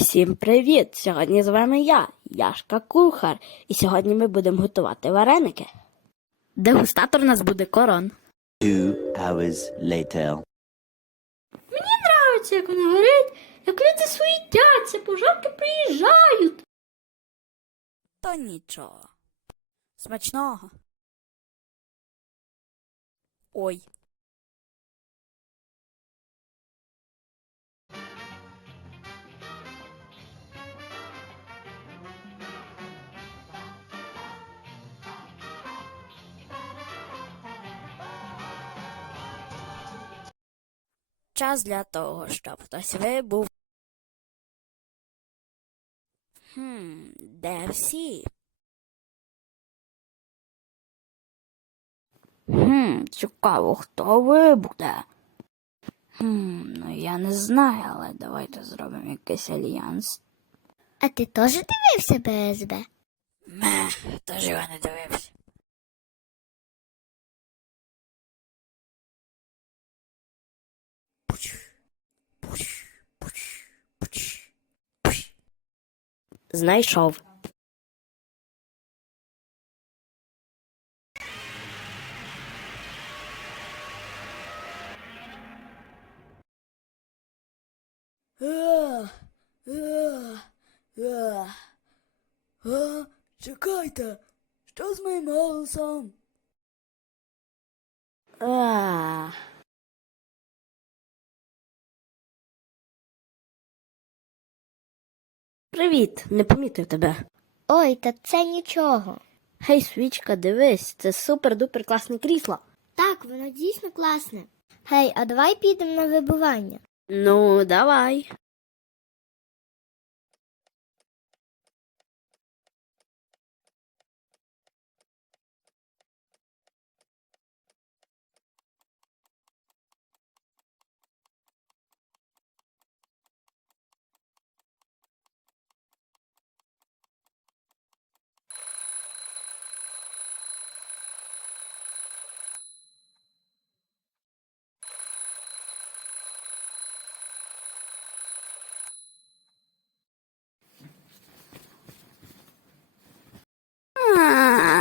Всім привіт! Сьогодні з вами я, Яшка Кухар, і сьогодні ми будемо готувати вареники. Дегустатор у нас буде корон. Two hours later. Подобається, як вона горить, як люди суїтяться, пожарки приїжджають. То нічого. Смачного. Ой. Час для того, щоб хтось вибув. Хм, де всі? Хм, цікаво, хто вибуде? Хм, ну я не знаю, але давайте зробимо якийсь альянс. А ти теж дивився БСБ? Ме, тож його не дивився. Знайшов. А, чекайте, що з моїм голосом? А. Привіт, не помітив тебе. Ой, та це нічого. Гей, свічка, дивись, це супер-дупер класне крісло. Так, воно дійсно класне. Гей, а давай підемо на вибування. Ну, давай.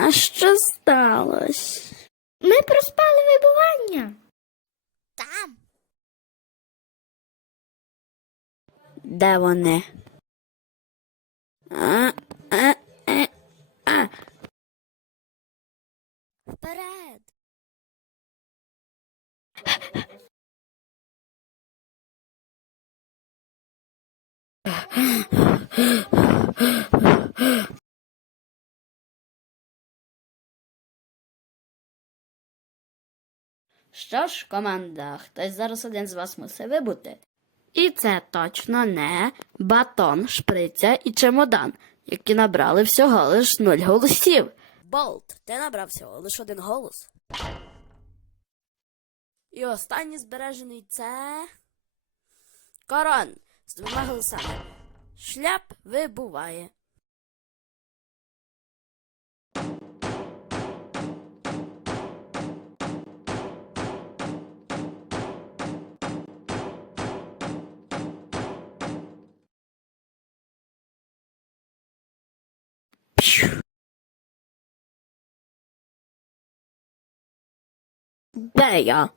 А, що сталося? Ми проспали вибування. Там. Де вони? А, а, а, а. Вперед. Що ж, команда, хтось зараз один з вас мусить вибути. І це точно не батон, шприця і чемодан, які набрали всього лиш нуль голосів. Болт, ти набрав всього лиш один голос. І останній збережений це. Корон з двома голосами. Шляп вибуває. Де я?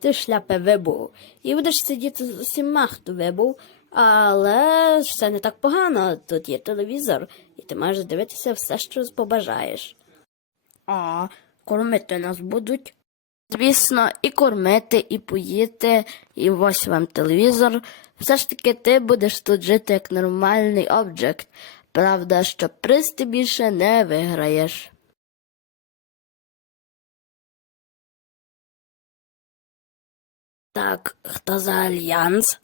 Ти шляпе вибув. І будеш сидіти з усіма, хто вибув, але це не так погано. Тут є телевізор, і ти можеш дивитися все, що побажаєш. А, кормити нас будуть. Звісно, і кормити, і поїти, і ось вам телевізор. Все ж таки ти будеш тут жити як нормальний обджект. Правда, що приз ти більше не виграєш. Так, хто за альянс?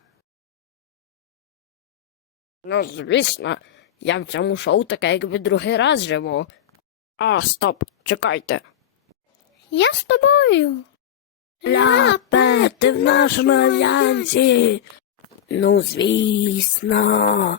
Ну, звісно, я в цьому шоу таке, якби другий раз живу. А, стоп, чекайте. Я з тобою. Ляпе, ти в нашому альянсі. Ну, звісно.